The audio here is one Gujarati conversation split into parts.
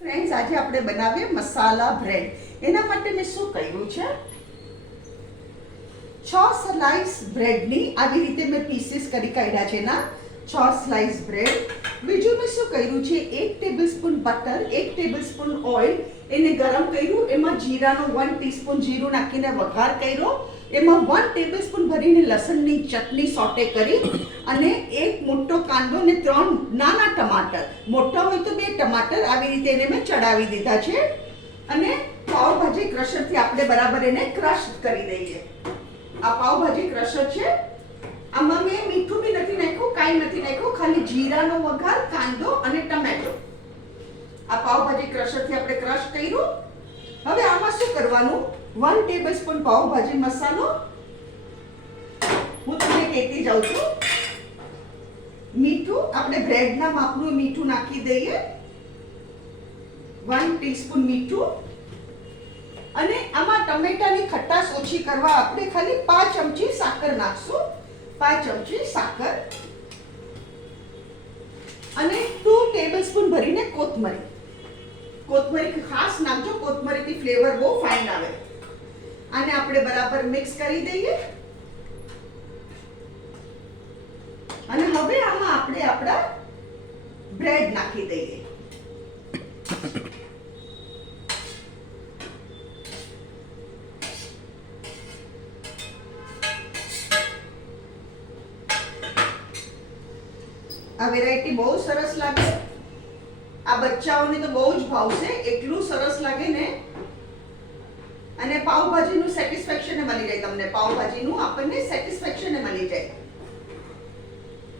ફ્રેન્ડ્સ, આજે આપણે બનાવીએ મસાલા બ્રેડ. એના માટે મેં શું કર્યું છે, 6 સ્લાઇસ બ્રેડની આવી રીતે મેં પીસીસ કરી કાઢ્યા છે. એના 6 સ્લાઇસ બ્રેડ. બીજું મેં શું કર્યું છે, 1 ટેબલસ્પૂન બટર, 1 ટેબલસ્પૂન ઓઇલ એને ગરમ કર્યું. એમાં જીરાનો 1 ટીસ્પૂન જીરું નાખીને વઘાર કર્યો. એમાં 1 ટેબલસ્પૂન ભરીને લસણની ચટણી સોટે કરી અને 1 મોટો કાંદો ને 3 નાના ટમાટર, મોટા હોય તો 2 ટમાટર, આવી રીતે એને મેં ચડાવી દીધા છે. અને પાવભાજી ક્રશરથી આપણે બરાબર એને ક્રશ કરી દઈએ. આ પાવભાજી ક્રશર છે. આમાં મેં મીઠું બી નથી નાખ્યું, કાંઈ નથી નાખ્યું, ખાલી જીરાનો વઘાર, કાંદો અને ટમેટો. આ પાવભાજી ક્રશરથી આપણે ક્રશ કર્યું. હવે આમાં શું કરવાનું, 1 ટેબલસ્પૂન પાવભાજી મસાલો હું તમને કહેતી જાઉં છું. મીઠું આપણે બ્રેડના માપનું મીઠું નાખી દઈએ, 1 ટીસ્પૂન મીઠું. અને આમાં ટમેટાની ખટાશ ઓછી કરવા આપણે ખાલી 5 ચમચી સાકર નાખશું, 5 ચમચી સાકર. અને 2 ટેબલસ્પૂન ભરીને કોથમરી. કોથમરી ખાસ નાખજો, કોથમરીથી ફ્લેવર બહુ ફાઇન આવે. આને આપણે બરાબર મિક્સ કરી દઈએ. અને હવે આમાં આપણે આપણા બ્રેડ નાખી દઈએ. આ વેરાયટી બહુ સરસ લાગે. આ બચ્ચાઓને તો બહુ જ ભાવશે, એટલું સરસ લાગે ને. અને પાવભાજીનું સેટિસ્ફેક્શન મળી જાય તમને, પાવભાજીનું આપણને સેટિસ્ફેક્શન મળી જાય.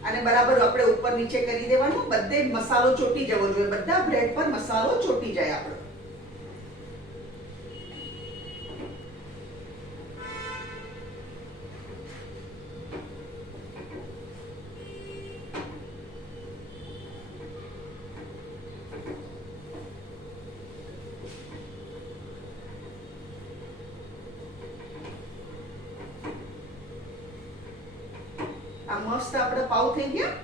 અને બરાબર આપણે ઉપર નીચે કરી દેવાનું, બધે મસાલો ચોટી જવો જોઈએ, બધા બ્રેડ પર મસાલો ચોટી જાય આપણો. આ મસ્ત આપણા પાવ થઈ ગયા.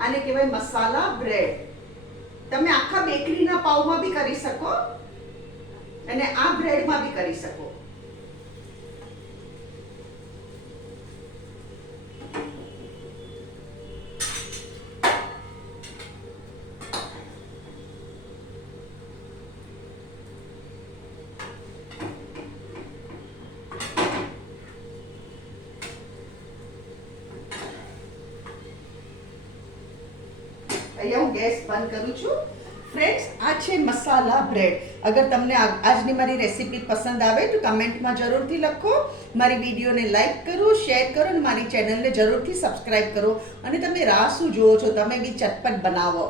આને કહેવાય મસાલા બ્રેડ. તમે આખા બેકરીના પાવમાં બી કરી શકો અને આ બ્રેડમાં બી કરી શકો. અહીંયા હું ગેસ બંધ કરું છું. ફ્રેન્ડ્સ, આ છે મસાલા બ્રેડ. અગર તમને આજની મારી રેસીપી પસંદ આવે તો કમેન્ટમાં જરૂરથી લખો. મારી વિડીયોને લાઈક કરો, શેર કરો અને મારી ચેનલને જરૂરથી સબસ્ક્રાઈબ કરો. અને તમે રાહ શું જુઓ છો, તમે બી ચટપટ બનાવો.